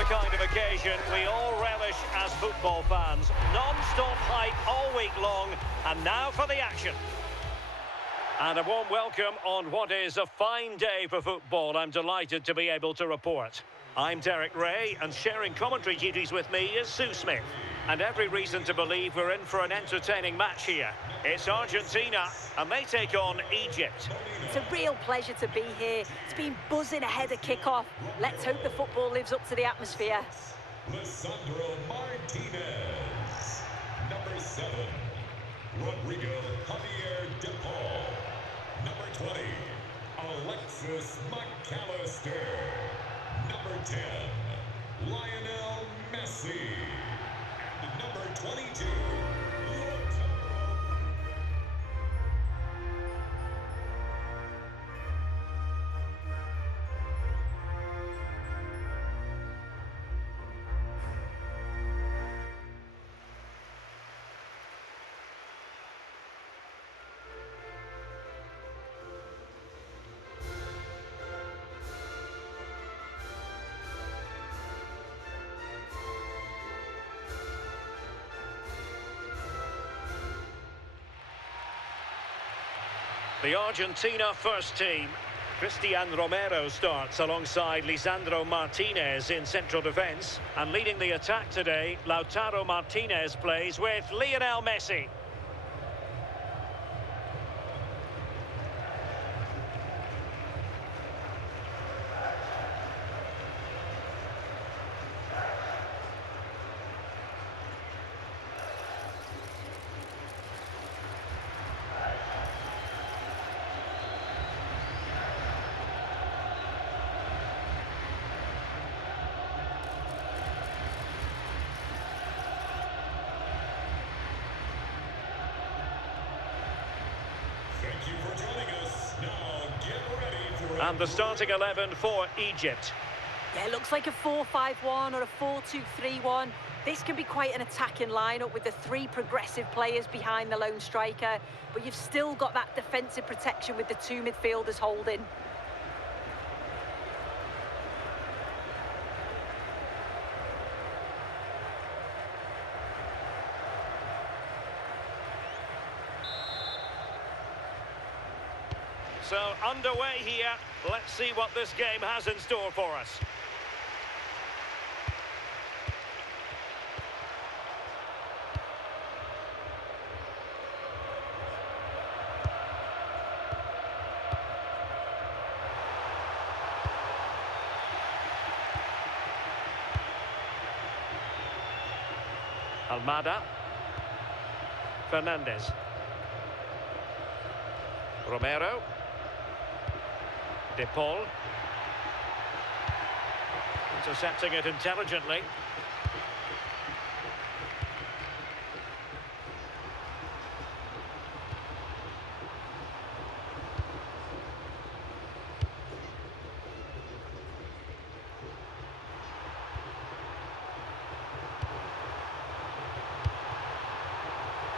the kind of occasion we all relish as football fans. Non-stop hype all week long, and now for the action. And a warm welcome on what is a fine day for football. I'm delighted to be able to report. I'm Derek Ray, and sharing commentary duties with me is Sue Smith. And every reason to believe we're in for an entertaining match here. It's Argentina, and they take on Egypt. It's a real pleasure to be here. It's been buzzing ahead of kick-off. Let's hope the football lives up to the atmosphere. Lisandro Martinez. Number 7, Rodrigo Javier De Paul. Number 20, Alexis McAllister. Number 10, Lionel Messi. And number 22, The Argentina first team. Cristian Romero starts alongside Lisandro Martinez in central defence. And leading the attack today, Lautaro Martinez plays with Lionel Messi. And the starting 11 for Egypt. Yeah, it looks like a 4-5-1 or a 4-2-3-1. This can be quite an attacking lineup with the 3 progressive players behind the lone striker, but you've still got that defensive protection with the 2 midfielders holding. So, underway here. Let's see what this game has in store for us. Almada. Fernandez. Romero. De Paul. Intercepting it intelligently.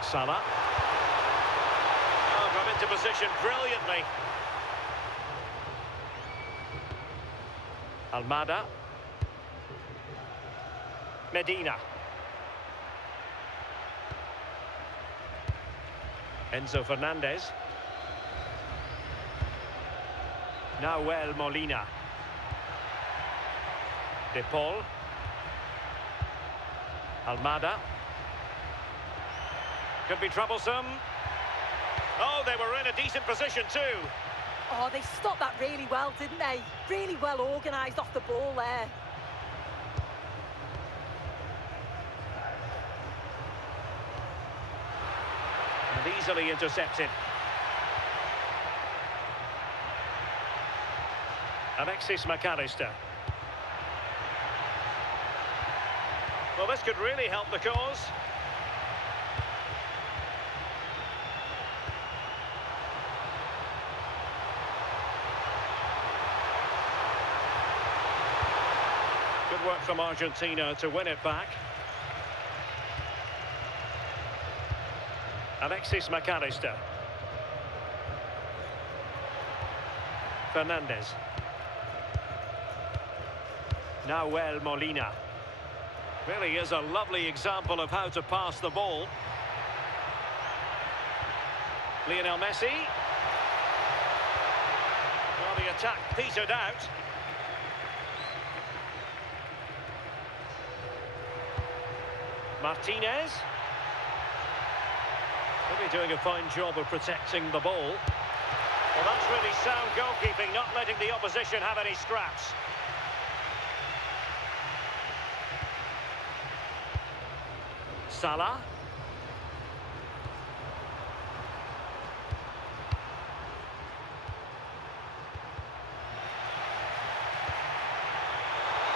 Salah. Oh, got into position brilliantly. Almada. Medina. Enzo Fernandez. Nahuel Molina. De Paul. Almada. Could be troublesome. Oh, they were in a decent position too. Oh, they stopped that really well, didn't they? Really well organised off the ball there. And easily intercepted. Alexis McAllister. Well, this could really help the cause. Good work from Argentina to win it back. Alexis McAllister. Fernandez. Nahuel Molina. Really is a lovely example of how to pass the ball. Lionel Messi. Well, the attack petered out. Martinez. Really doing a fine job of protecting the ball. Well, that's really sound goalkeeping, not letting the opposition have any scraps. Salah.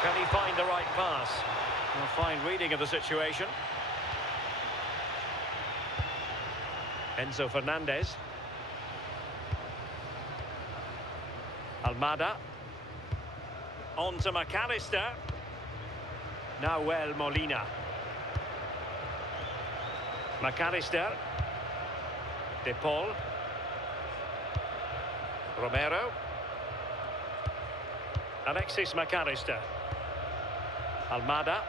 Can he find the right pass? A fine reading of the situation. Enzo Fernandez. Almada. On to McAllister. Nahuel Molina. McAllister. De Paul. Romero. Alexis McAllister. Almada.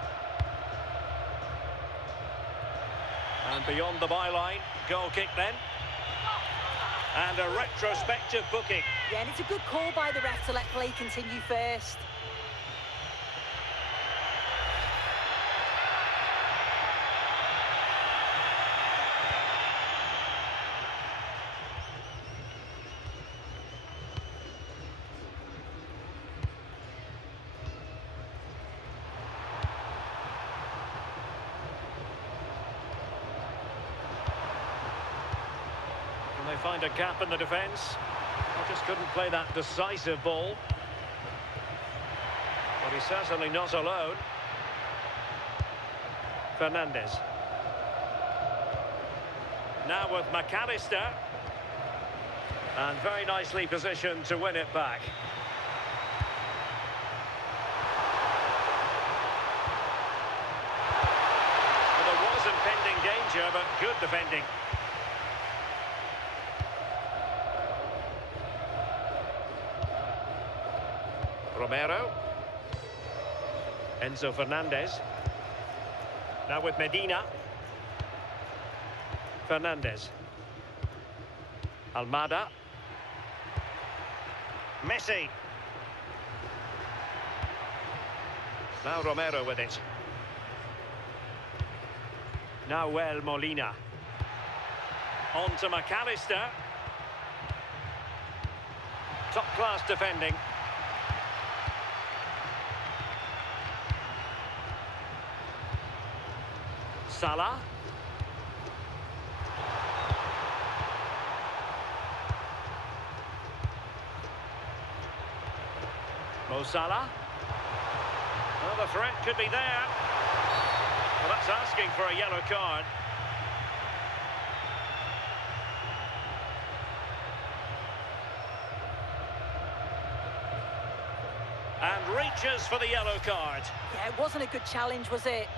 And beyond the byline, goal kick then. And a retrospective booking. Yeah, and it's a good call by the ref to let play continue first. They find a gap in the defence. They just couldn't play that decisive ball. But he's certainly not alone. Fernandez. Now with McAllister. And very nicely positioned to win it back. Well, there was impending danger, but good defending. Romero. Enzo Fernandez. Now with Medina. Fernandez. Almada. Messi. Now Romero with it. Nahuel Molina. On to McAllister. Top-class defending. Salah. Mo Salah. Well, the threat could be there. Well, that's asking for a yellow card. And reaches for the yellow card. Yeah, it wasn't a good challenge, was it?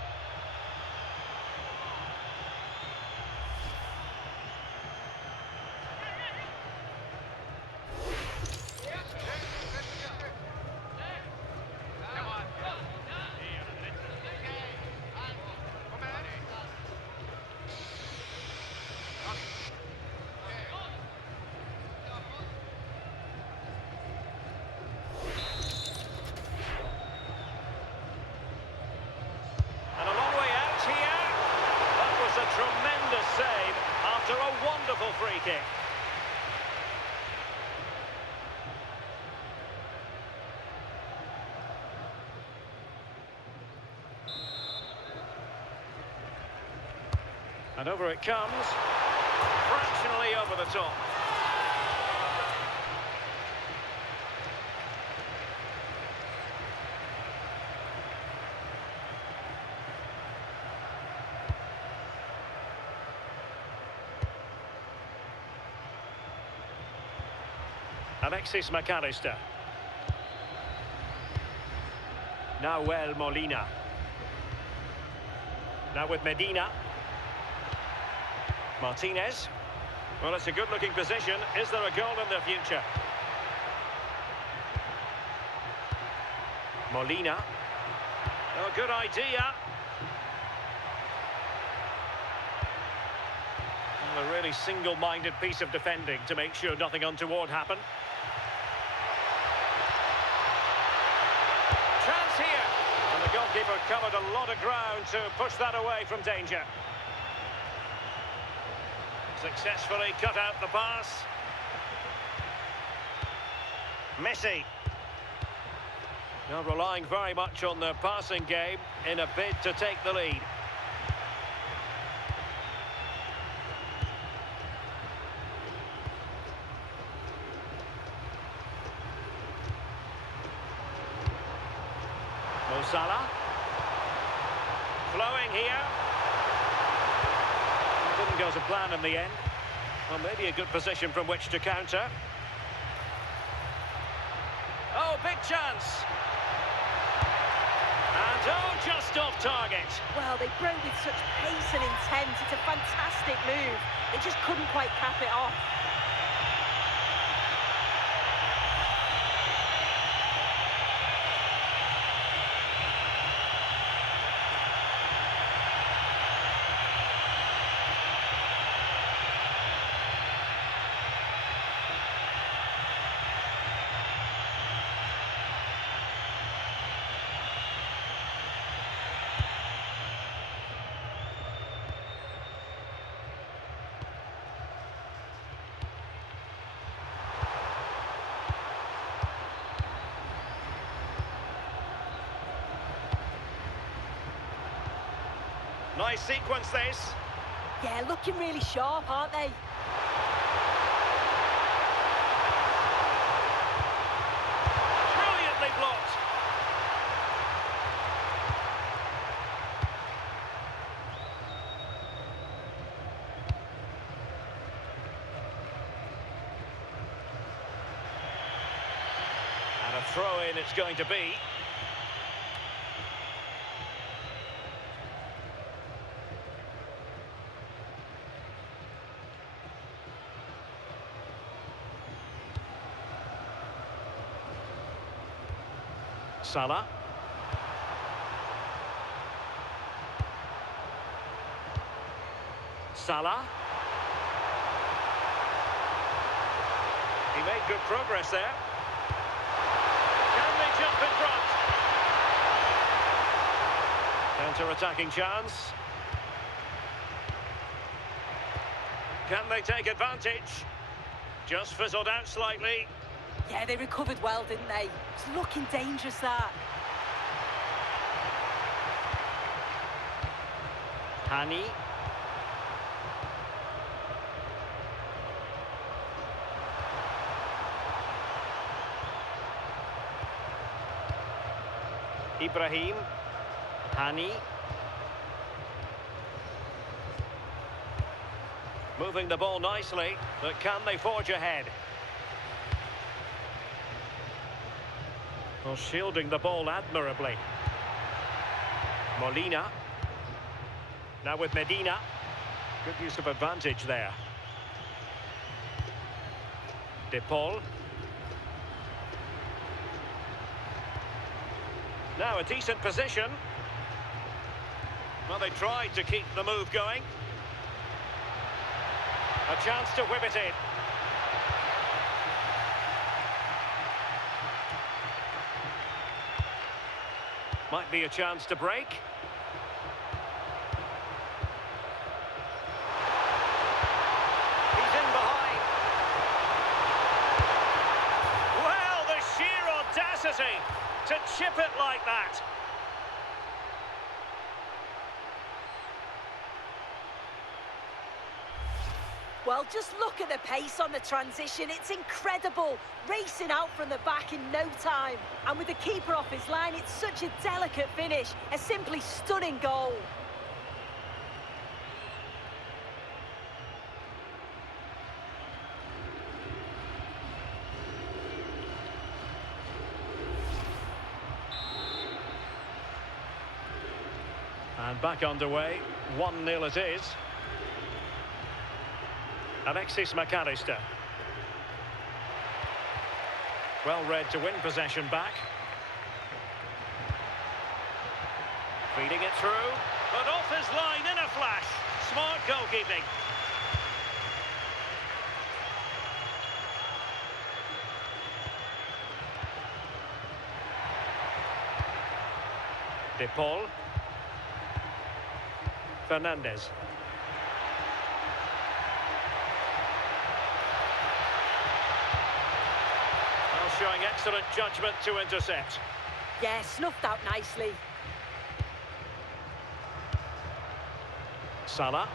Tremendous save after a wonderful free kick. And over it comes, fractionally over the top. Alexis McAllister. Nahuel Molina. Now with Medina. Martinez. Well, it's a good-looking position. Is there a goal in the future? Molina. Oh, good idea. And a really single-minded piece of defending to make sure nothing untoward happened. Chance here. And the goalkeeper covered a lot of ground to push that away from danger. Successfully cut out the pass. Messi. Now relying very much on the passing game in a bid to take the lead. Mo Salah. Flowing here. Didn't go to plan in the end. Well, maybe a good position from which to counter. Oh, big chance. And oh, just off target. Well, they broke with such pace and intent. It's a fantastic move. They just couldn't quite cap it off. Nice sequence, this. Yeah, looking really sharp, aren't they? Brilliantly blocked. And a throw-in it's going to be. Salah. Salah. He made good progress there. Can they jump in front? Counter-attacking chance. Can they take advantage? Just fizzled out slightly. Yeah, they recovered well, didn't they? It's looking dangerous, that. Hani. Ibrahim. Hani. Moving the ball nicely, but can they forge ahead? Well, shielding the ball admirably. Molina. Now with Medina. Good use of advantage there. De Paul. Now a decent position. Well, they tried to keep the move going. A chance to whip it in. Might be a chance to break. He's in behind. Well, the sheer audacity to chip it like that. Well, just look at the pace on the transition. It's incredible. Racing out from the back in no time. And with the keeper off his line, it's such a delicate finish. A simply stunning goal. And back underway. 1-0 it is. Alexis McAllister. Well read to win possession back. Feeding it through, but off his line in a flash. Smart goalkeeping. De Paul. Fernandez. Well, showing excellent judgment to intercept. Yeah, snuffed out nicely. Salah.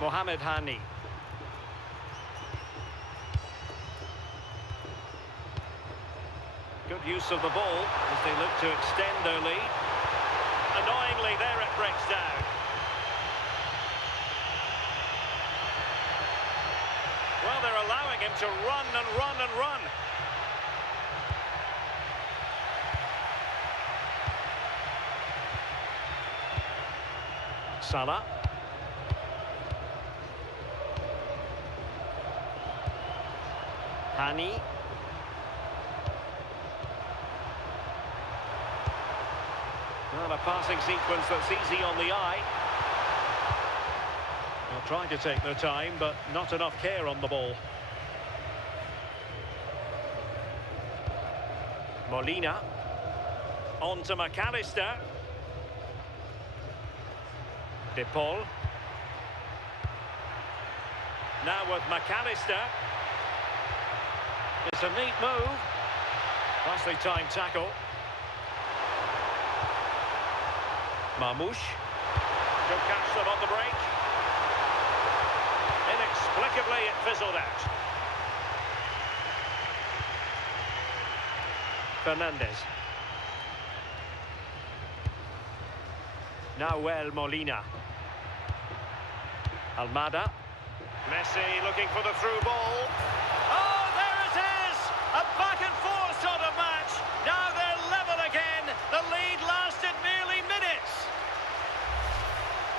Mohamed Hani. Good use of the ball as they look to extend their lead. Annoyingly, there it breaks down. Well, they're allowing him to run and run and run. Salah. Hani. Well, a passing sequence that's easy on the eye. They're trying to take their time, but not enough care on the ball. Molina. On to McAllister. De Paul. Now with McAllister. It's a neat move. Nicely timed tackle. Marmoush. Good catch them on the break. Inexplicably, it fizzled out. Fernandez. Nahuel Molina. Almada. Messi looking for the through ball. Oh, there it is! A back and forth sort of match. Now they're level again. The lead lasted nearly minutes.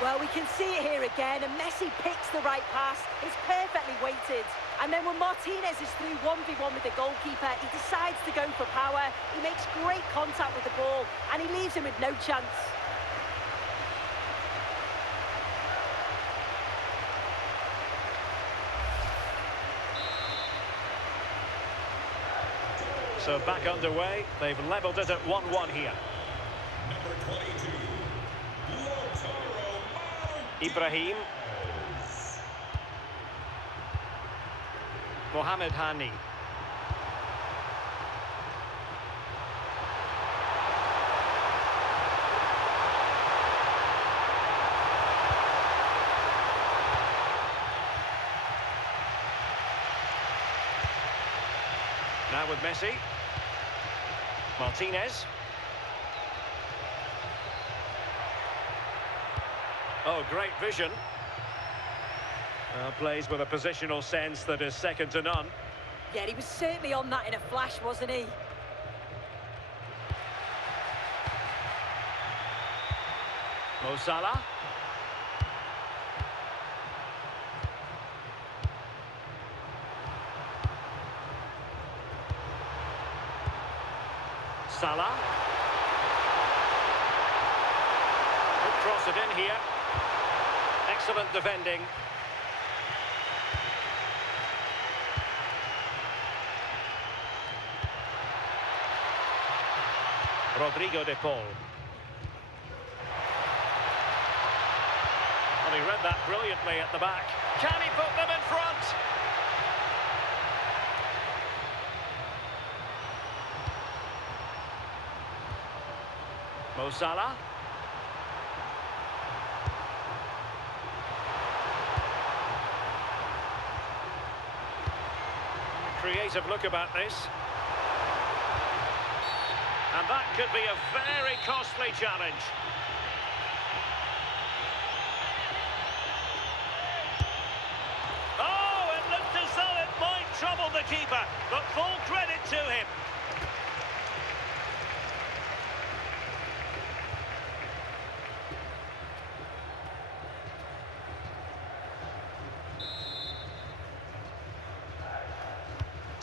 Well, we can see it here again, and Messi picks the right pass. It's perfectly weighted. And then when Martinez is through 1v1 with the goalkeeper, he decides to go for power. He makes great contact with the ball, and he leaves him with no chance. So back underway. They've levelled it at 1-1 here. Number 22, Ibrahim. Mohamed Hani. Now with Messi. Martinez. Oh, great vision. Plays with a positional sense that is second to none. Yeah, he was certainly on that in a flash, wasn't he? Mo Salah. Salah. Could cross it in here. Excellent defending. Rodrigo de Paul. Well, he read that brilliantly at the back. Can he put them in front? Mo Salah. Creative look about this. And that could be a very costly challenge. Oh, it looked as though it might trouble the keeper, but full credit to him.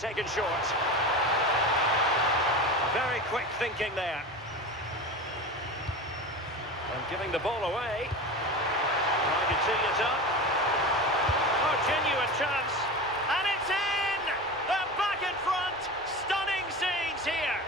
taken short. Very quick thinking there. And giving the ball away. Trying to tee it up. Oh, genuine chance. And it's in! They're back in front. Stunning scenes here.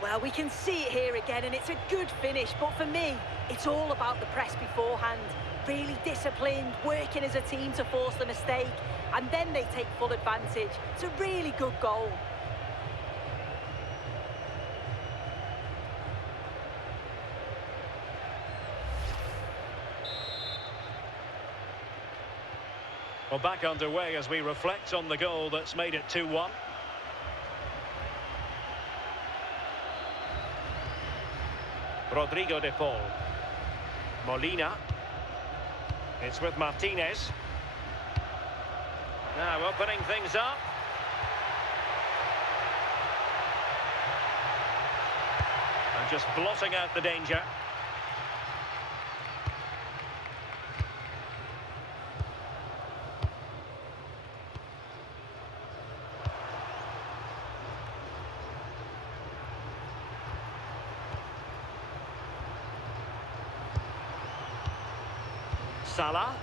Well, we can see it here again, and it's a good finish. But for me, it's all about the press beforehand. Really disciplined, working as a team to force the mistake, and then they take full advantage. It's a really good goal. Well, back underway as we reflect on the goal that's made it 2-1. Rodrigo de Paul. Molina. It's with Martinez. Now opening things up. And just blotting out the danger. Salah.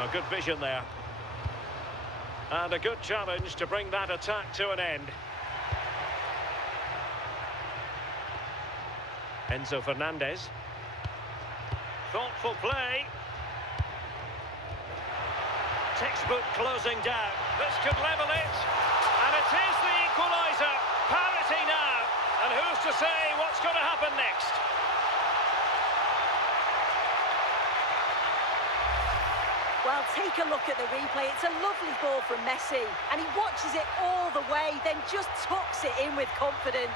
A good vision there. And a good challenge to bring that attack to an end. Enzo Fernandez. Thoughtful play. Textbook closing down. This could level it. And it is the equaliser. Parity now. And who's to say what's going to happen next? Well, take a look at the replay. It's a lovely ball from Messi, and he watches it all the way, then just tucks it in with confidence.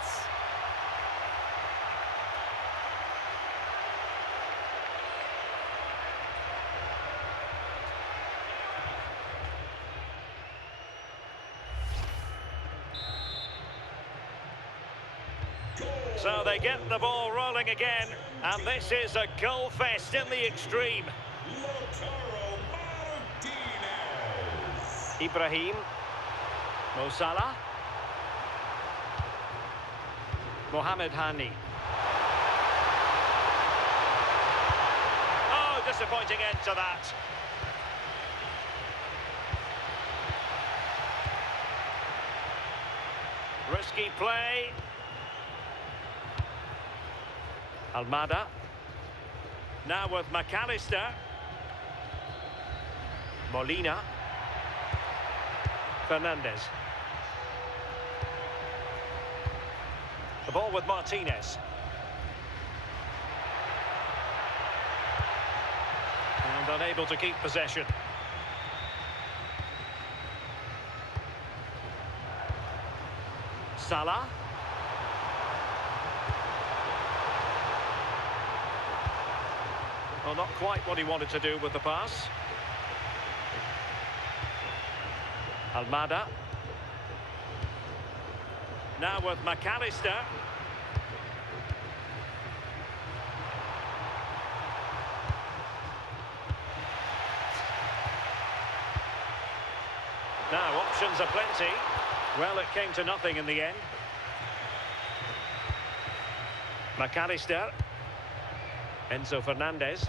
So they get the ball rolling again, and this is a goal fest in the extreme. Ibrahim. Mo Salah. Mohamed Hani. Oh, disappointing end to that. Risky play. Almada. Now with McAllister. Molina. Fernandez. The ball with Martinez. And unable to keep possession. Salah. Well, not quite what he wanted to do with the pass. Almada. Now with McAllister. Now options are plenty. Well, it came to nothing in the end. McAllister. Enzo Fernandez.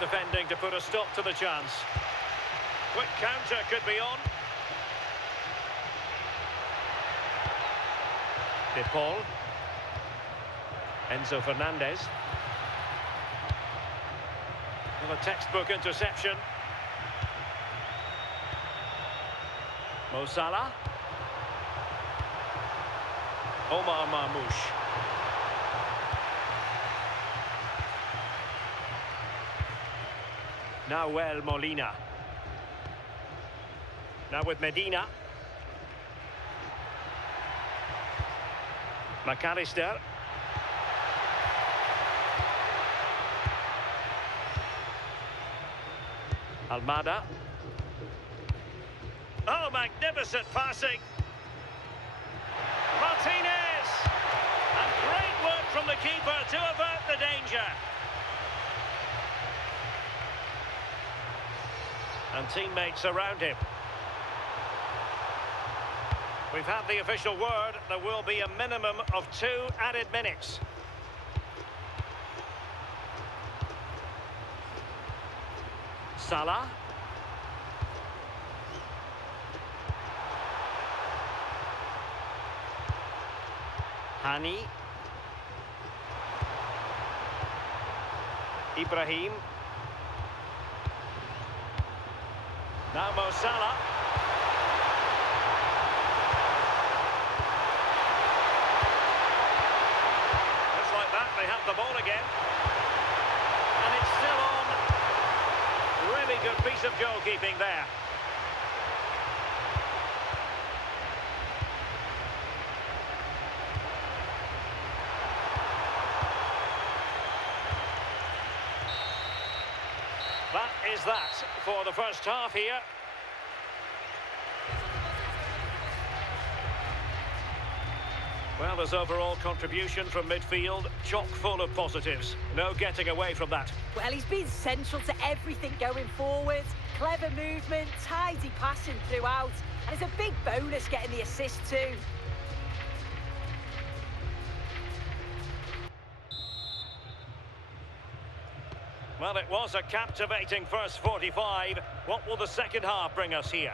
Defending to put a stop to the chance. Quick counter could be on. De Paul. Enzo Fernandez. Well, a textbook interception. Mo Salah. Omar Marmoush. Now Molina. Now with Medina. McAllister. Almada. Oh, magnificent passing. Martinez! And great work from the keeper to avert the danger. And teammates around him. We've had the official word. There will be a minimum of 2 added minutes. Salah. Hani. Ibrahim. Now Mo Salah. Just like that, they have the ball again. And it's still on. Really good piece of goalkeeping there. That is that for the first half here. Well, his overall contribution from midfield, chock full of positives. No getting away from that. Well, he's been central to everything going forward. Clever movement, tidy passing throughout. And it's a big bonus getting the assist too. Well, it was a captivating first 45. What will the second half bring us here?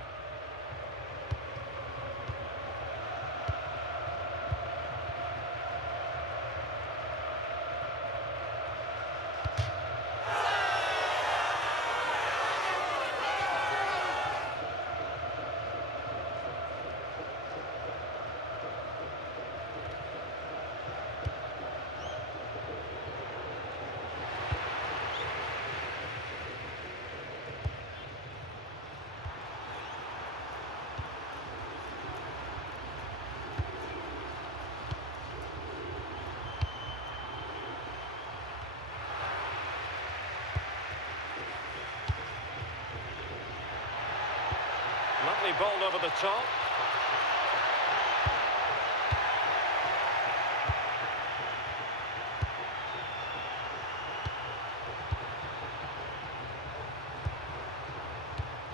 Lovely ball over the top.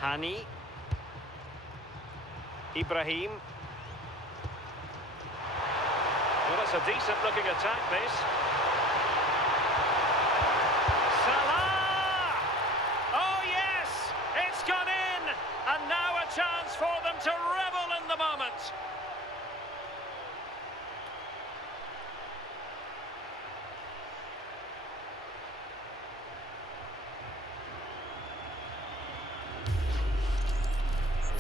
Hani. Ibrahim. Well, that's a decent looking attack, this. Salah! Oh, yes! It's gone in! And now a chance for them to revel in the moment.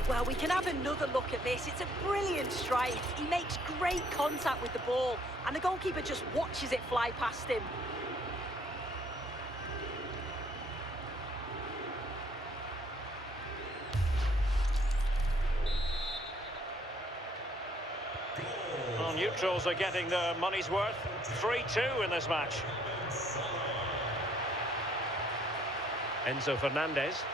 Well, we can have another look at this. It's a brilliant strike. He makes great contact with the ball, and the goalkeeper just watches it fly past him. Well, neutrals are getting their money's worth. 3-2 in this match. Enzo Fernandez.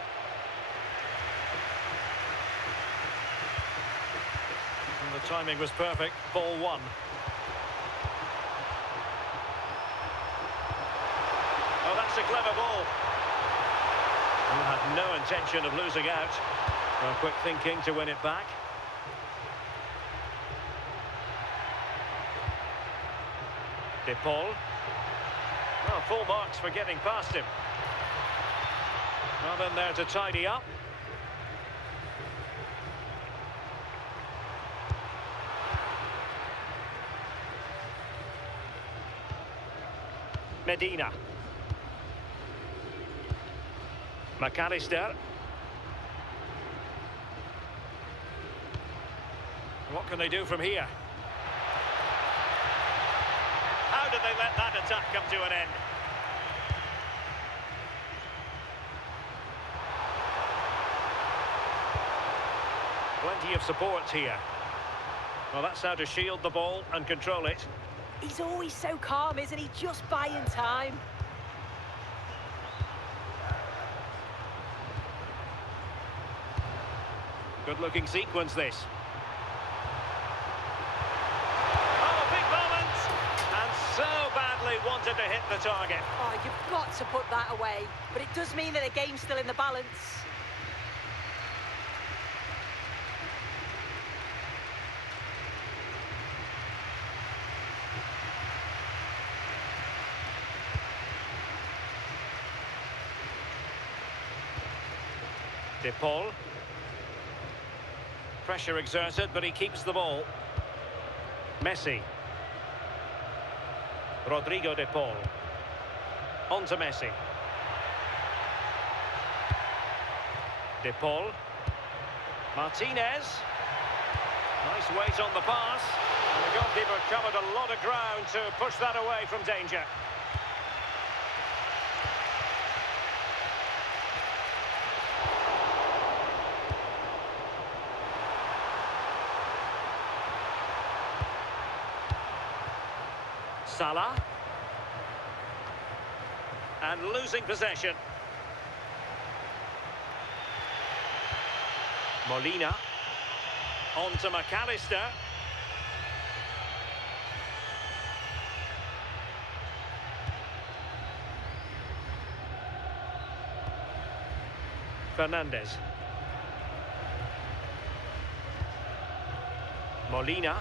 And the timing was perfect. Ball one. Oh, that's a clever ball. Who had no intention of losing out. Well, quick thinking to win it back. De Paul. Well, full marks for getting past him. Well, then there to tidy up. Medina. McAllister. What can they do from here? How did they let that attack come to an end? Plenty of support here. Well, that's how to shield the ball and control it. He's always so calm, isn't he? Just buying time. Good-looking sequence, this. Oh, big moment! And so badly wanted to hit the target. Oh, you've got to put that away. But it does mean that the game's still in the balance. De Paul. Pressure exerted, but he keeps the ball. Messi. Rodrigo De Paul. On to Messi. De Paul. Martinez. Nice weight on the pass. And the goalkeeper covered a lot of ground to push that away from danger. Salah. And losing possession. Molina. On to McAllister. Fernandez. Molina.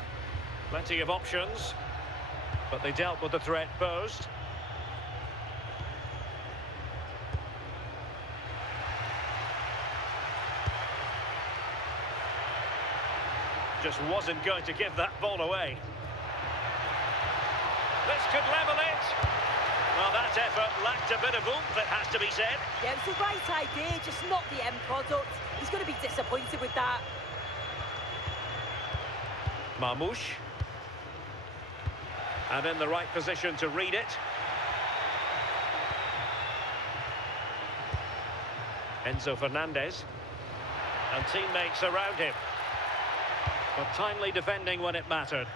Plenty of options. But they dealt with the threat posed. Just wasn't going to give that ball away. This could level it. Well, that effort lacked a bit of oomph, it has to be said. Yeah, it's the right idea, just not the end product. He's going to be disappointed with that. Marmoush. And in the right position to read it. Enzo Fernandez. And teammates around him. But timely defending when it mattered.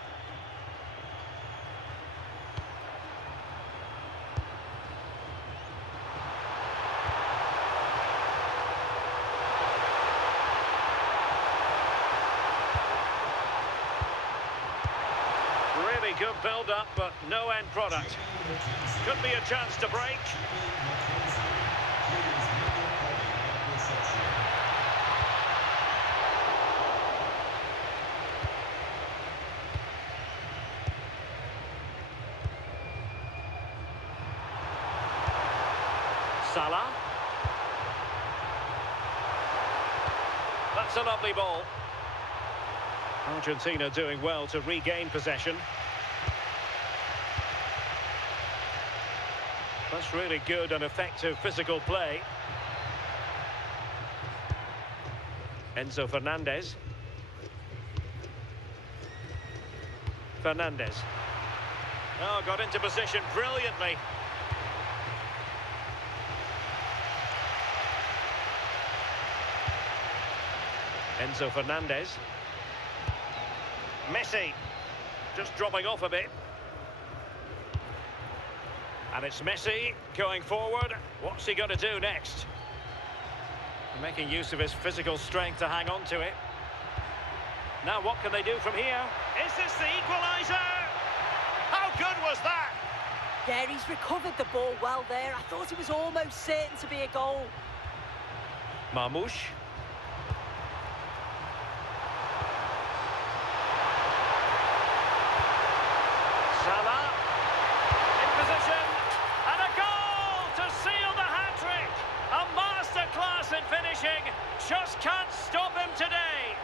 Really good build-up, but no end product. Could be a chance to break. Salah. That's a lovely ball. Argentina doing well to regain possession. That's really good and effective physical play. Enzo Fernandez. Fernandez. Oh, got into position brilliantly. Enzo Fernandez. Messi. Just dropping off a bit. And it's Messi going forward. What's he going to do next? Making use of his physical strength to hang on to it. Now what can they do from here? Is this the equaliser? How good was that? Yeah, he's recovered the ball well there. I thought it was almost certain to be a goal. Marmoush. Salah. In position. And a goal to seal the hat-trick. A masterclass in finishing. Just can't stop him today.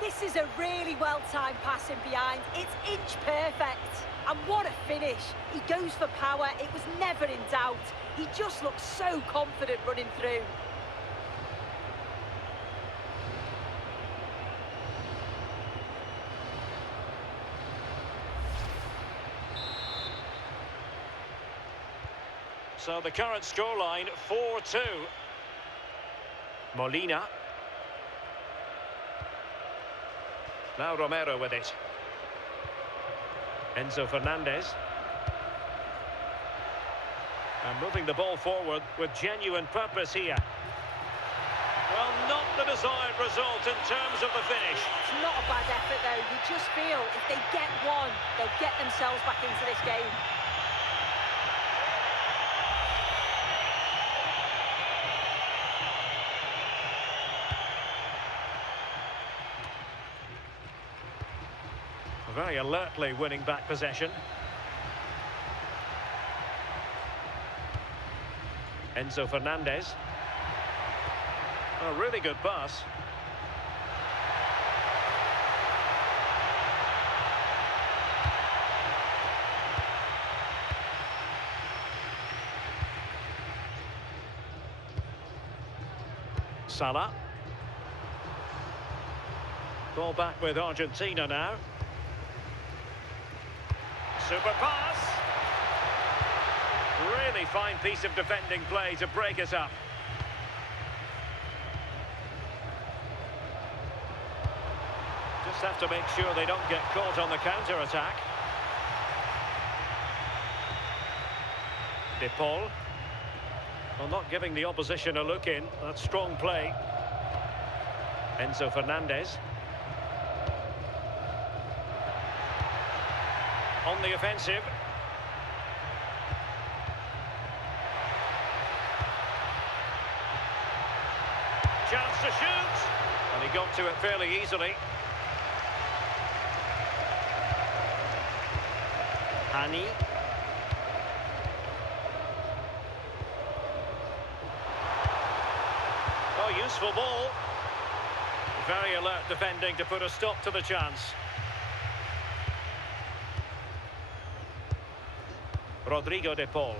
This is a really well-timed passing behind. It's inch perfect. And what a finish. He goes for power. It was never in doubt. He just looks so confident running through. So the current scoreline, 4-2. Molina. Now Romero with it. Enzo Fernandez. And moving the ball forward with genuine purpose here. Well, not the desired result in terms of the finish. It's not a bad effort, though. You just feel if they get one, they'll get themselves back into this game. Very alertly winning back possession. Enzo Fernandez. A really good pass. Salah. Ball back with Argentina now. Super pass. Really fine piece of defending play to break us up. Just have to make sure they don't get caught on the counter-attack. De Paul. Well, not giving the opposition a look in. That's strong play. Enzo Fernandez. On the offensive. Chance to shoot. And he got to it fairly easily. Hani. Oh, useful ball. Very alert defending to put a stop to the chance. Rodrigo de Paul.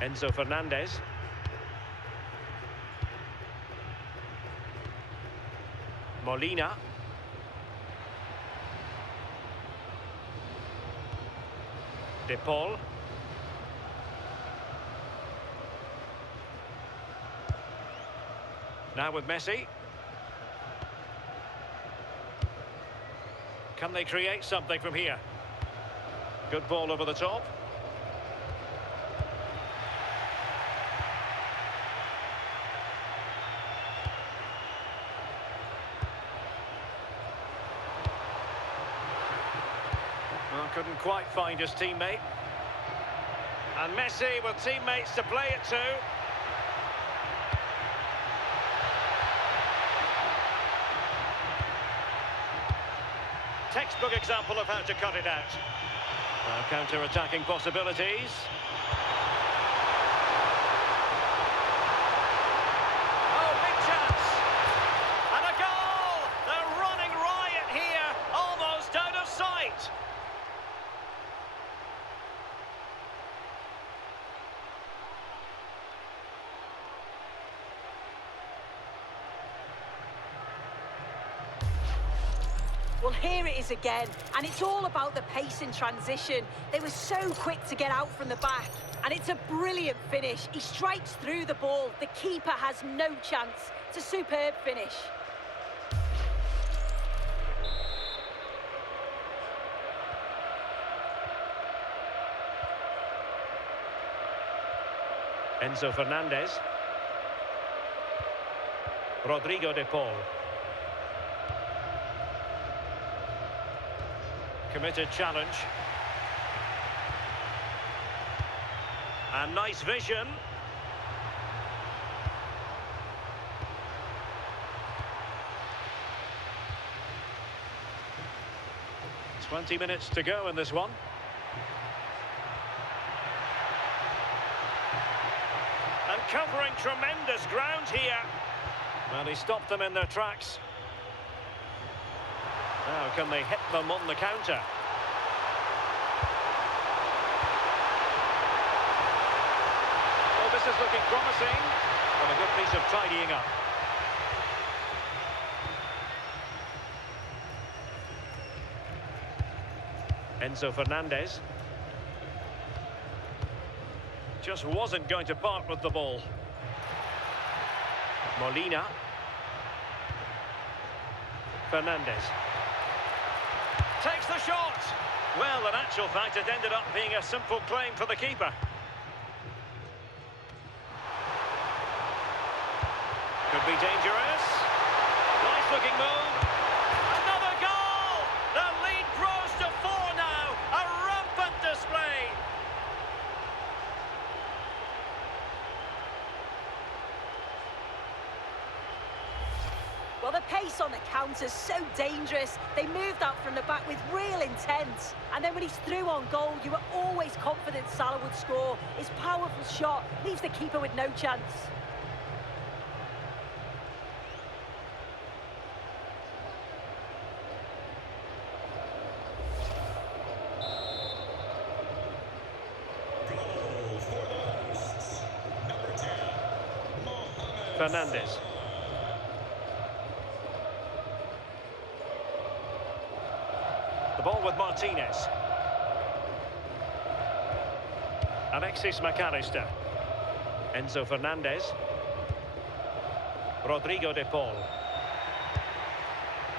Enzo Fernandez. Molina. De Paul. Now with Messi. Can they create something from here? Good ball over the top. Well, couldn't quite find his teammate. And Messi with teammates to play it to. Textbook example of how to cut it out. Counter-attacking possibilities. Oh, big chance! And a goal! They're running riot here, almost out of sight. Well, here it is again, and it's all about the pace in transition. They were so quick to get out from the back, and it's a brilliant finish. He strikes through the ball. The keeper has no chance. It's a superb finish. Enzo Fernandez. Rodrigo de Paul. Committed challenge. And nice vision. "20 minutes to go in this one. And covering tremendous ground here. Well, he stopped them in their tracks. Now, can they hit them on the counter? Well, this is looking promising, but a good piece of tidying up. Enzo Fernandez. Just wasn't going to part with the ball. Molina. Fernandez. Takes the shot. Well, in actual fact, it ended up being a simple claim for the keeper. Could be dangerous. Nice looking move. Another goal! The lead grows to 4 now. A rampant display. Well, the pace on the counter's so dangerous. They moved out from the back with real intent. And then when he's through on goal, you were always confident Salah would score. His powerful shot leaves the keeper with no chance. Goal for the hosts. Number 10, Mohamed Fernandes. The ball with Martinez. Alexis McAllister. Enzo Fernandez. Rodrigo de Paul.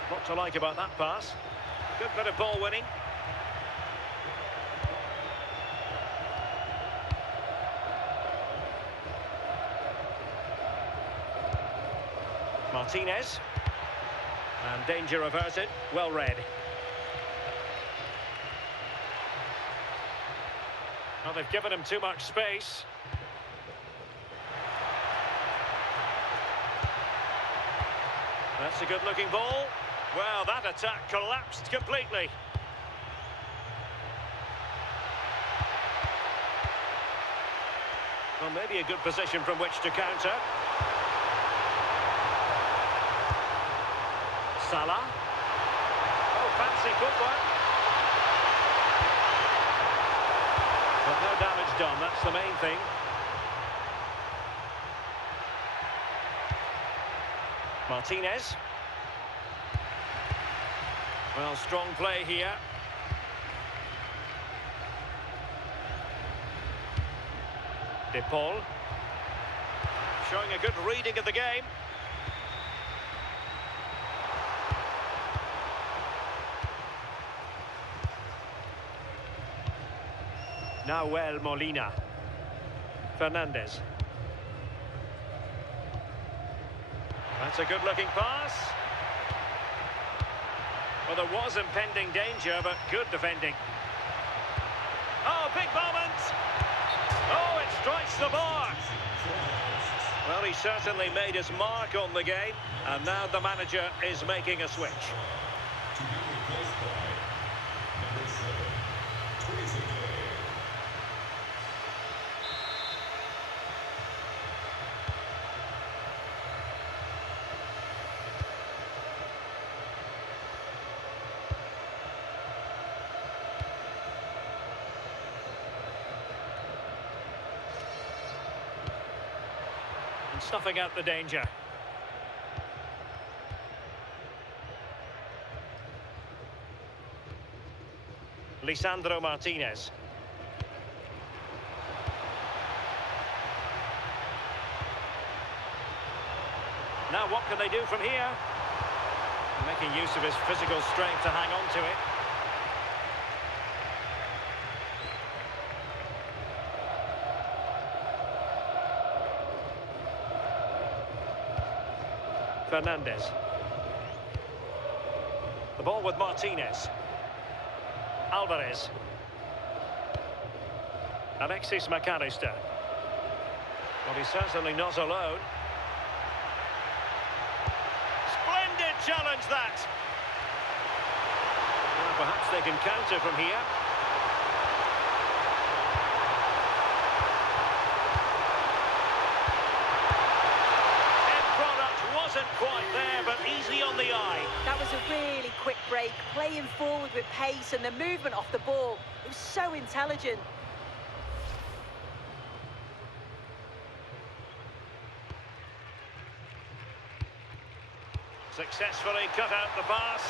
What to like about that pass? Good bit of ball winning. Martinez. And danger averted. Well read. Well, they've given him too much space. That's a good-looking ball. Well, that attack collapsed completely. Well, maybe a good position from which to counter. Salah. Oh, fancy footwork. But no damage done, that's the main thing. Martinez. Well, strong play here. De Paul. Showing a good reading of the game. Nahuel Molina. Fernandes. That's a good-looking pass. Well, there was impending danger, but good defending. Oh, big moment! Oh, it strikes the bar! Well, he certainly made his mark on the game, and now the manager is making a switch. to be replaced by number 7, Trezeguet. And snuffing out the danger. Lisandro Martinez. Now what can they do from here? Making use of his physical strength to hang on to it. Fernandes. The ball with Martinez. Alvarez. Alexis McAllister. Well, he's certainly not alone. Splendid challenge, that. Well, perhaps they can counter from here. End product wasn't quite there, but easy on the eye. That was a really quick break, playing forward with pace and the movement off the ball. It was so intelligent. Successfully cut out the pass.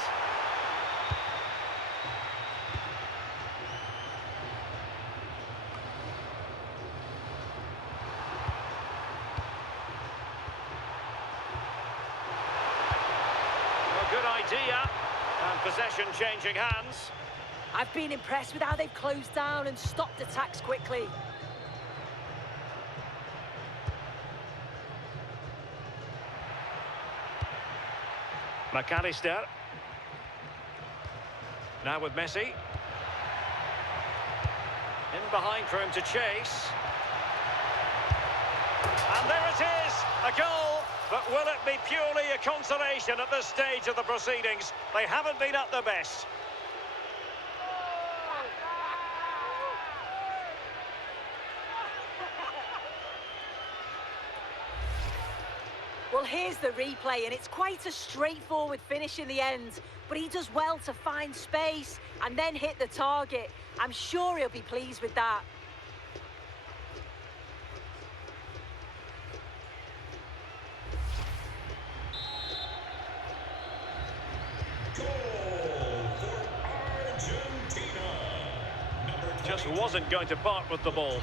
Well, good idea. And possession changing hands. I've been impressed with how they've closed down and stopped attacks quickly. McAllister. Now with Messi. In behind for him to chase. And there it is, a goal. But will it be purely a consolation at this stage of the proceedings? They haven't been at their best. Well, here's the replay, and it's quite a straightforward finish in the end. But he does well to find space and then hit the target. I'm sure he'll be pleased with that. Goal for Argentina. Number Just 22. wasn't going to part with the ball.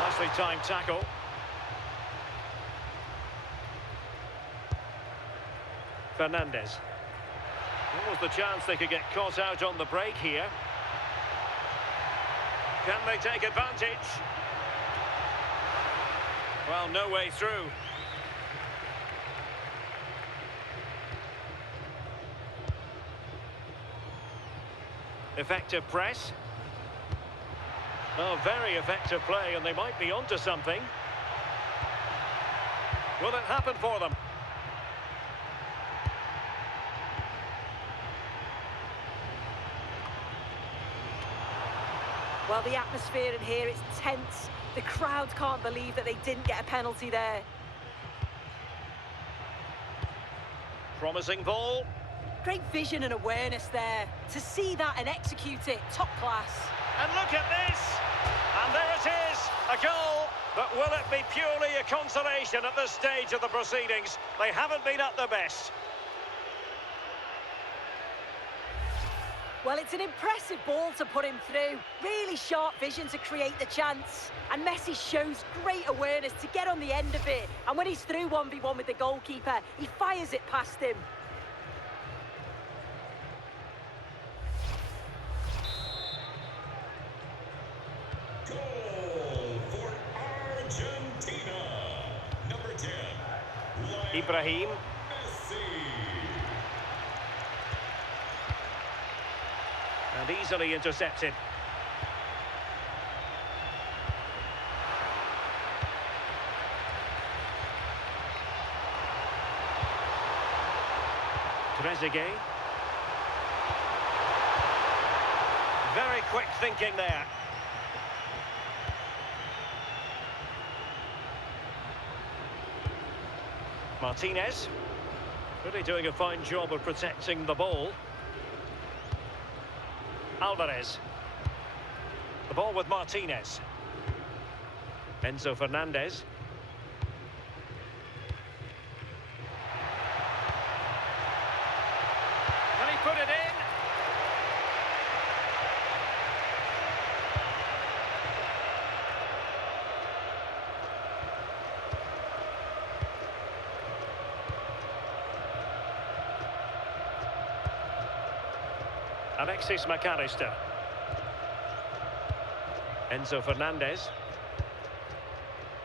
Nicely timed tackle. Fernandez. What was the chance they could get caught out on the break here? Can they take advantage? Well, no way through. Effective press. Oh, very effective play, and they might be onto something. Will it happen for them? Well, the atmosphere in here is tense. The crowd can't believe that they didn't get a penalty there. Promising ball. Great vision and awareness there. To see that and execute it, top class. And look at this! And there it is, a goal. But will it be purely a consolation at this stage of the proceedings? They haven't been at their best. Well, it's an impressive ball to put him through. Really sharp vision to create the chance. And Messi shows great awareness to get on the end of it. And when he's through 1v1 with the goalkeeper, he fires it past him. Goal for Argentina. Number 10. Ibrahim. Messi. And easily intercepted. Trezeguet. Very quick thinking there. Martinez. Really doing a fine job of protecting the ball. Alvarez. The ball with Martinez. Enzo Fernandez. Can he put it in? Alexis McAllister. Enzo Fernandez.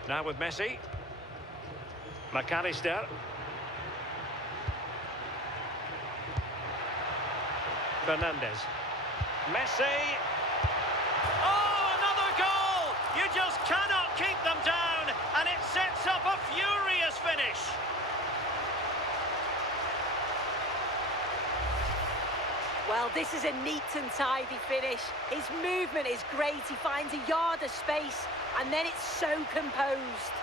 Now with Messi. McAllister. Fernandez. Messi. Oh, another goal! You just cannot keep them down, and it sets up a furious finish. Well, this is a neat and tidy finish. His movement is great. He finds a yard of space, and then it's so composed.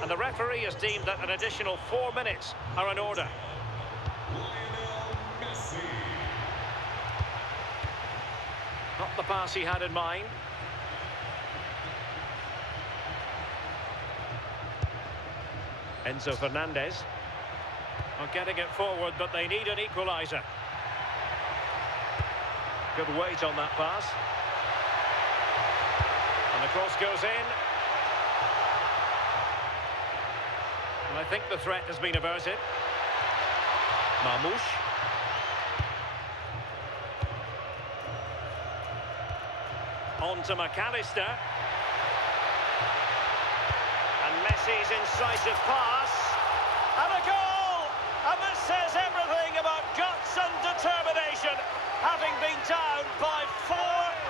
And the referee has deemed that an additional 4 minutes are in order. Lionel pass he had in mind. Enzo Fernandez. Not getting it forward, but they need an equaliser. Good weight on that pass. And the cross goes in. And I think the threat has been averted. Marmoush. On to McAllister. And Messi's incisive pass. And a goal! And this says everything about guts and determination. Having been down by 4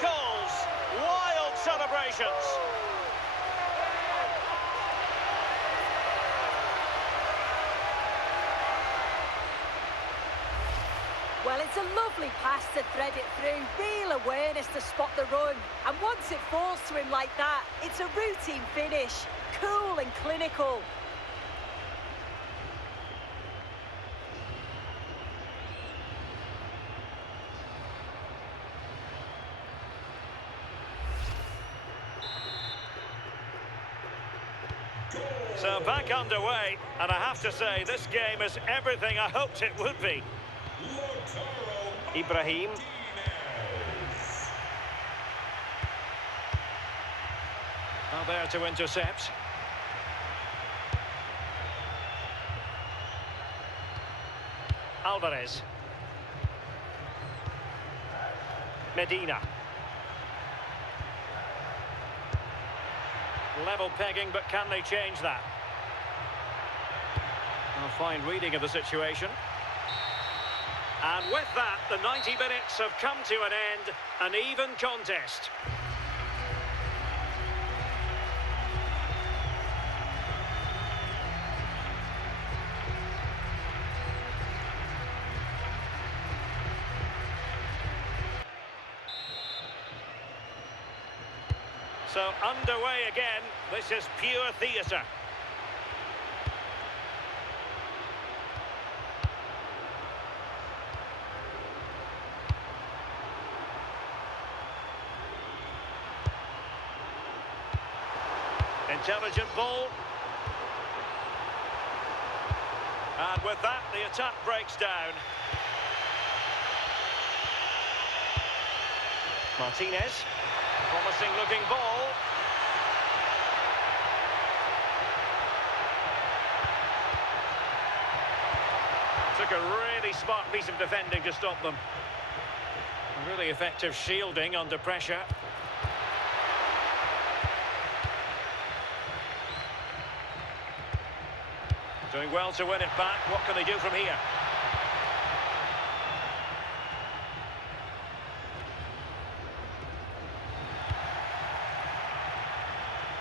goals. Wild celebrations. Well, it's a lovely pass to thread it through. Real awareness to spot the run. And once it falls to him like that, it's a routine finish. Cool and clinical. So back underway, and I have to say, this game is everything I hoped it would be. Ibrahim. Now there to intercept. Alvarez. Medina. Level pegging, but can they change that? A fine reading of the situation. And with that, the 90 minutes have come to an end, an even contest. So underway again, this is pure theatre. Intelligent ball. And with that, the attack breaks down. Martinez. Promising looking ball. Took a really smart piece of defending to stop them. Really effective shielding under pressure. Doing well to win it back. What can they do from here?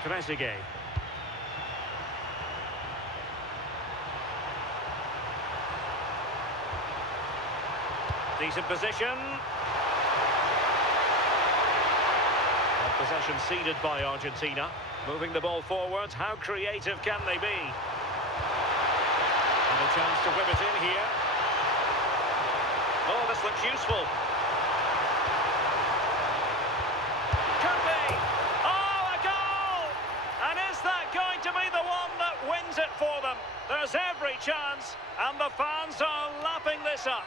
Trezeguet. Decent position. And possession ceded by Argentina. Moving the ball forward. How creative can they be? And a chance to whip it in here. Oh, this looks useful. Could be. Oh, a goal! And is that going to be the one that wins it for them? There's every chance, and the fans are lapping this up.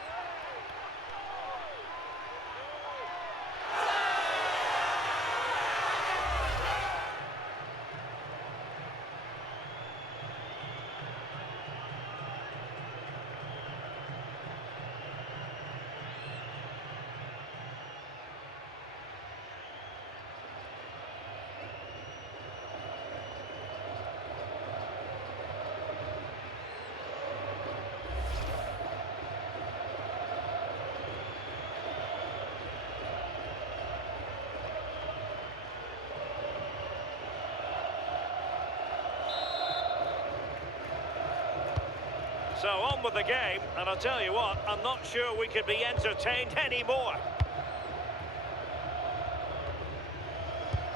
So on with the game, and I'll tell you what, I'm not sure we could be entertained anymore.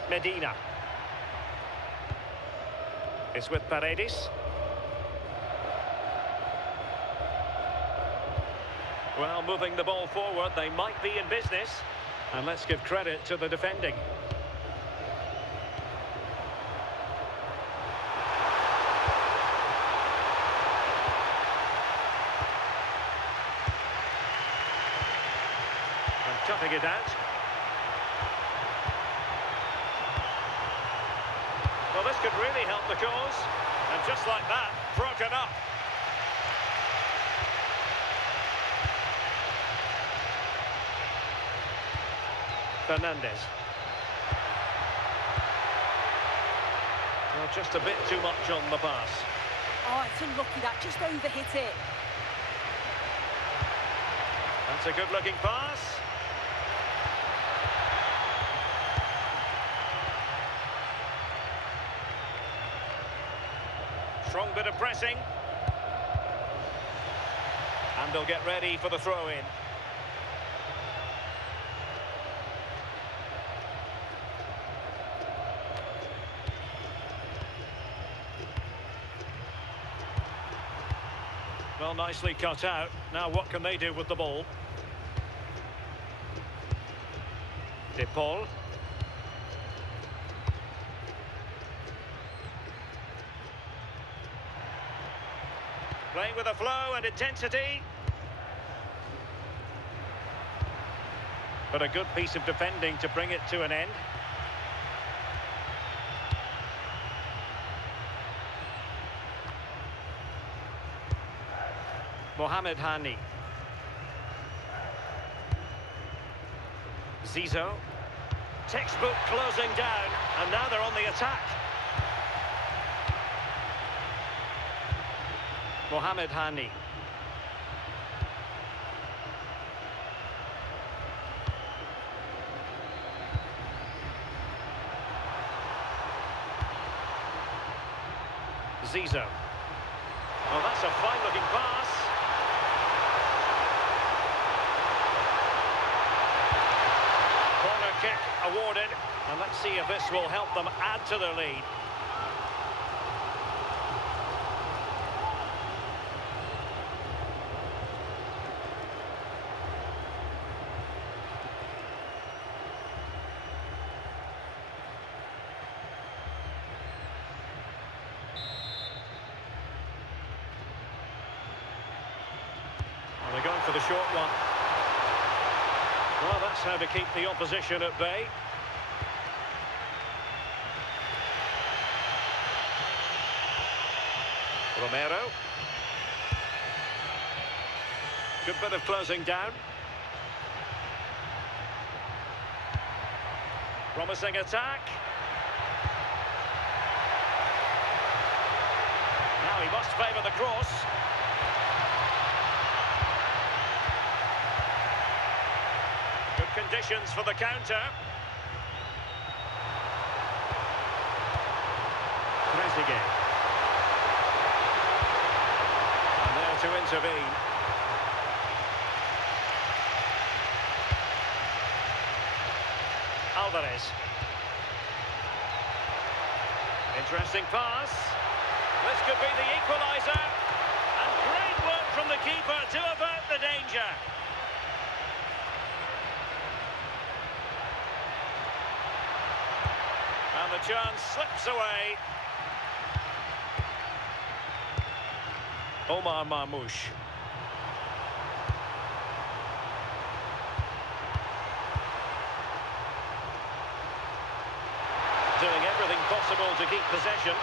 Medina. It's with Paredes. Well, moving the ball forward, they might be in business. And let's give credit to the defending. And toughing it out. Well, this could really help the cause. And just like that, broken up. Fernandez. Well, just a bit too much on the pass. Oh, it's unlucky that, just overhit it. That's a good-looking pass. Strong bit of pressing. And they'll get ready for the throw-in. Well, nicely cut out. Now what can they do with the ball? De Paul. Playing with a flow and intensity. But a good piece of defending to bring it to an end. Mohamed Hani. Zizou. Textbook closing down, and now they're on the attack. Mohamed Hani. Zizou. Oh, that's a fine-looking pass. Corner kick awarded, and let's see if this will help them add to their lead. Well, they're going for the short one. Well, that's how to keep the opposition at bay. Romero. Good bit of closing down. Promising attack. Now he must favour the cross. Good conditions for the counter. Trezeguet. And there to intervene. Alvarez. Interesting pass. This could be the equaliser. And great work from the keeper to avert the danger. And the chance slips away. Omar Marmoush. Doing everything possible to keep possession.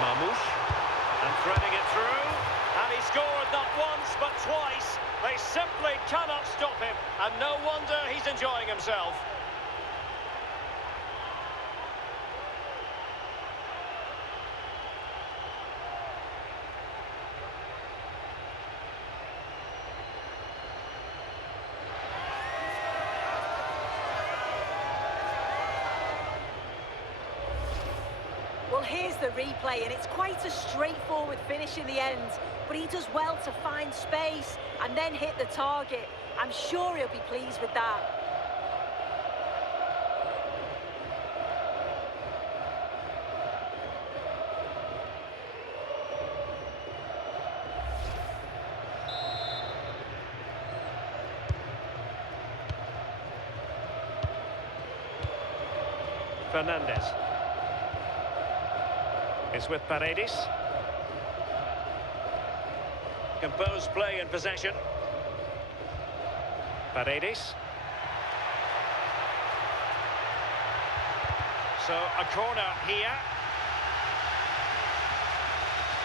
Marmoush. And threading it through. And he scored not once but twice. They simply cannot stop him. And no wonder he's enjoying himself. Well, here's the replay, and it's quite a straightforward finish in the end. But he does well to find space and then hit the target. I'm sure he'll be pleased with that. Fernandez. It's with Paredes. Composed play in possession. Paredes. So a corner here.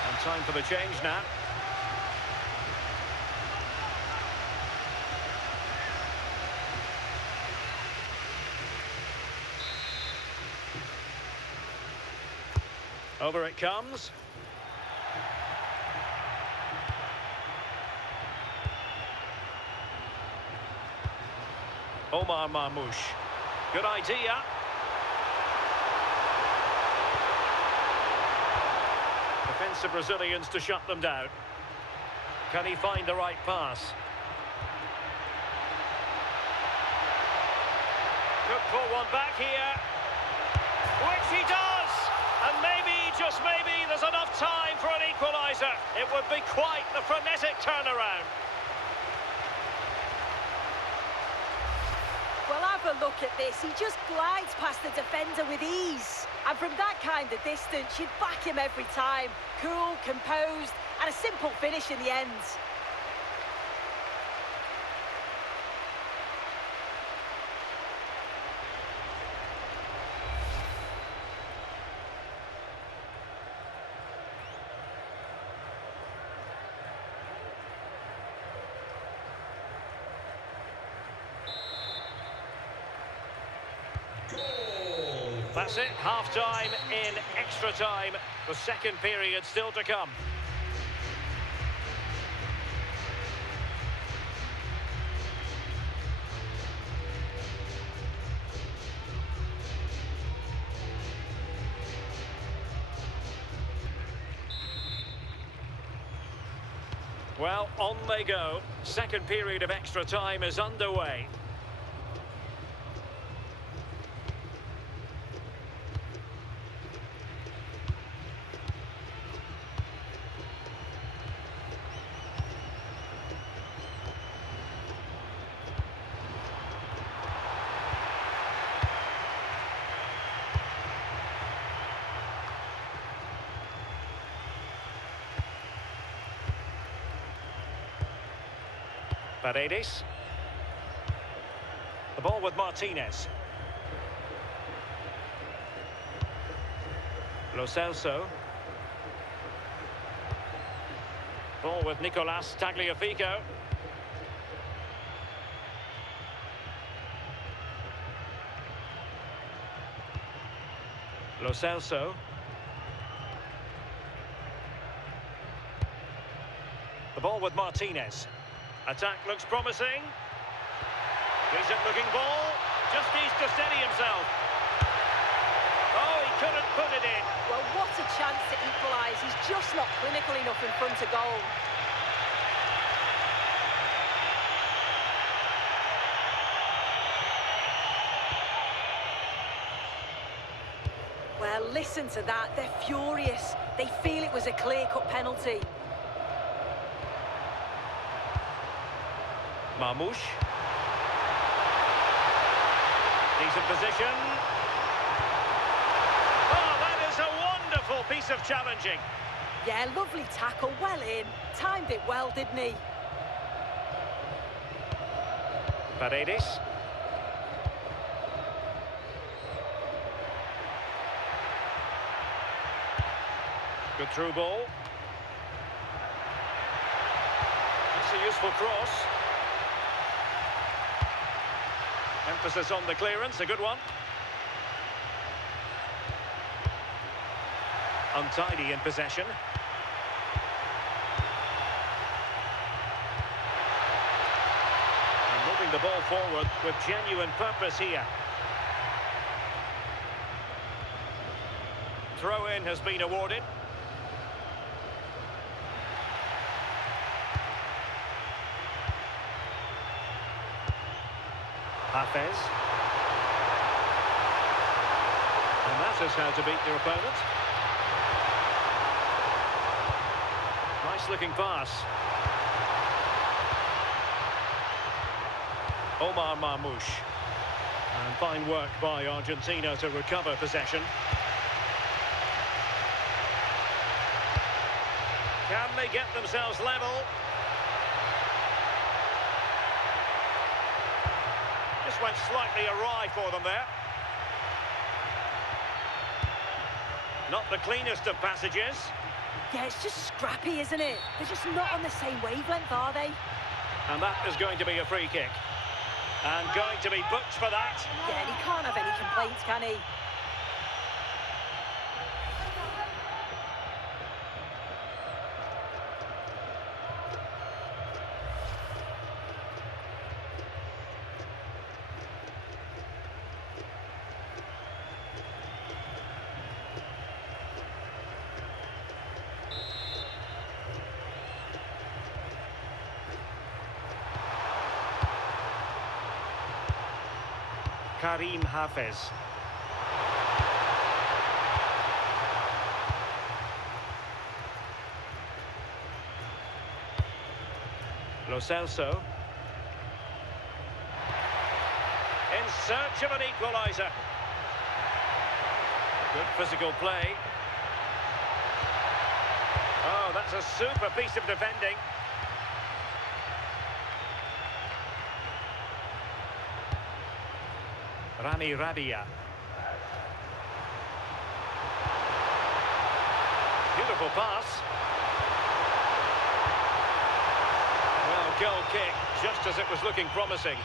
And time for the change now. Over it comes. Omar Marmoush. Good idea. Defensive Brazilians to shut them down. Can he find the right pass? Could pull one back here. Which he does! And maybe, just maybe, there's enough time for an equaliser. It would be quite the frenetic turnaround. Well, have a look at this. He just glides past the defender with ease. And from that kind of distance, you'd back him every time. Cool, composed, and a simple finish in the end. That's it, half-time in extra time. The second period still to come. Well, on they go. Second period of extra time is underway. Paredes. The ball with Martinez. Lo Celso. Ball with Nicolas Tagliafico. Lo Celso. The ball with Martinez. Attack looks promising. Decent looking ball. Just needs to steady himself. Oh, he couldn't put it in. Well, what a chance to equalise. He's just not clinical enough in front of goal. Well, listen to that. They're furious. They feel it was a clear-cut penalty. Marmoush. Decent position. Oh, that is a wonderful piece of challenging. Yeah, lovely tackle, well in. Timed it well, didn't he? Paredes. Good through ball. That's a useful cross. Emphasis on the clearance, a good one. Untidy in possession. And moving the ball forward with genuine purpose here. Throw-in has been awarded. Hafez. And that is how to beat your opponent. Nice looking pass. Omar Marmoush. And fine work by Argentina to recover possession. Can they get themselves level? Just went slightly awry for them there. Not the cleanest of passages. Yeah, it's just scrappy, isn't it? They're just not on the same wavelength, are they? And that is going to be a free kick. And going to be booked for that. Yeah, and he can't have any complaints, can he? Karim Hafez. Lo Celso. In search of an equaliser. Good physical play. Oh, that's a super piece of defending. Rami Rabia. Beautiful pass. Well, goal kick, just as it was looking promising.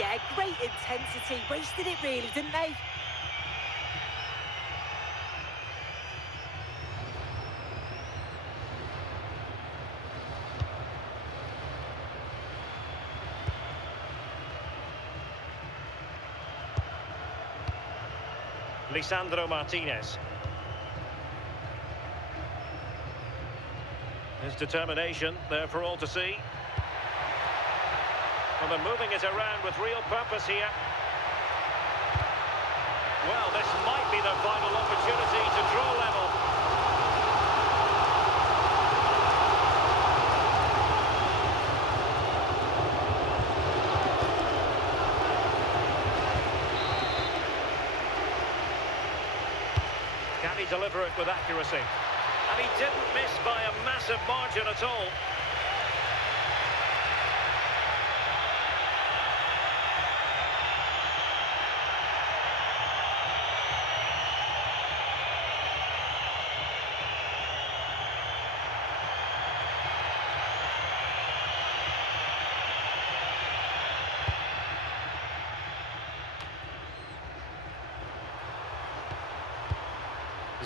Yeah, great intensity. Wasted it really, didn't they? Lisandro Martinez. His determination there for all to see. Well, they're moving it around with real purpose here. Well, this might be the final opportunity to draw level. Can he deliver it with accuracy? And he didn't miss by a massive margin at all.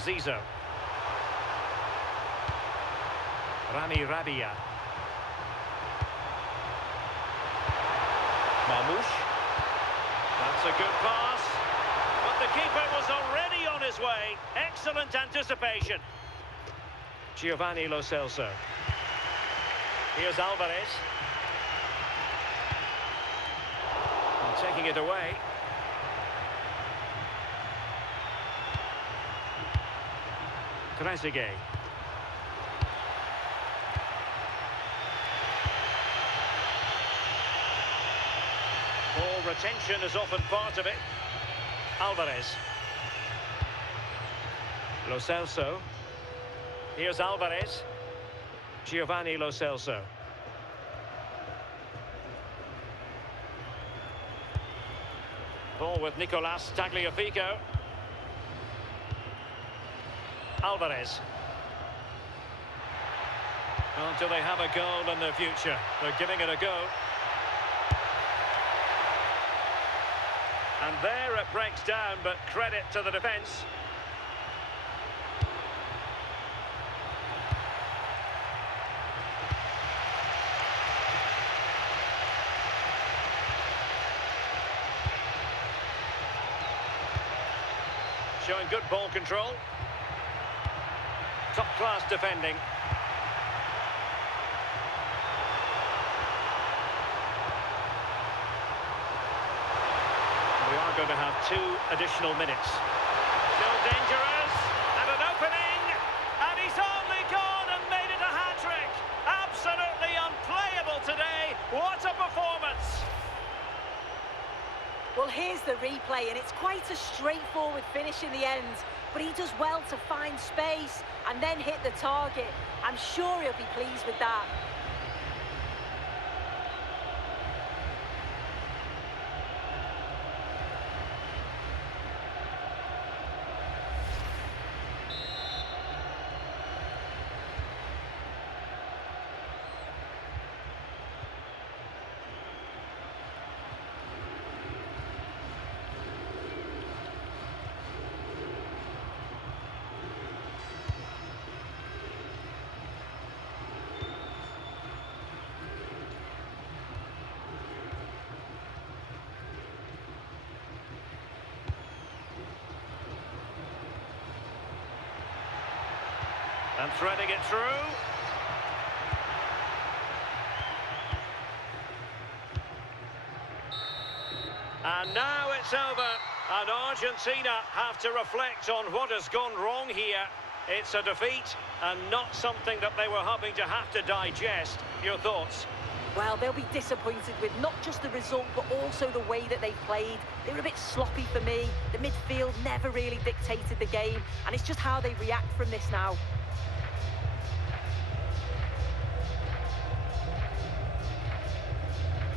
Zizou. Rami Rabia. Marmoush. That's a good pass. But the keeper was already on his way. Excellent anticipation. Giovanni Lo Celso. Here's Alvarez. And taking it away. Trezeguet. Ball retention is often part of it. Alvarez. Lo Celso. Here's Alvarez. Giovanni Lo Celso. Ball with Nicolas Tagliafico. Alvarez. Until they have a goal in their future, they're giving it a go. And there it breaks down, but credit to the defence. Showing good ball control. Top-class defending. We are going to have 2 additional minutes. Still dangerous, and an opening, and he's only gone and made it a hat-trick. Absolutely unplayable today. What a performance! Well, here's the replay, and it's quite a straightforward finish in the end. But he does well to find space and then hit the target. I'm sure he'll be pleased with that. And threading it through. And now it's over. And Argentina have to reflect on what has gone wrong here. It's a defeat and not something that they were hoping to have to digest. Your thoughts? Well, they'll be disappointed with not just the result, but also the way that they've played. They were a bit sloppy for me. The midfield never really dictated the game, and it's just how they react from this now.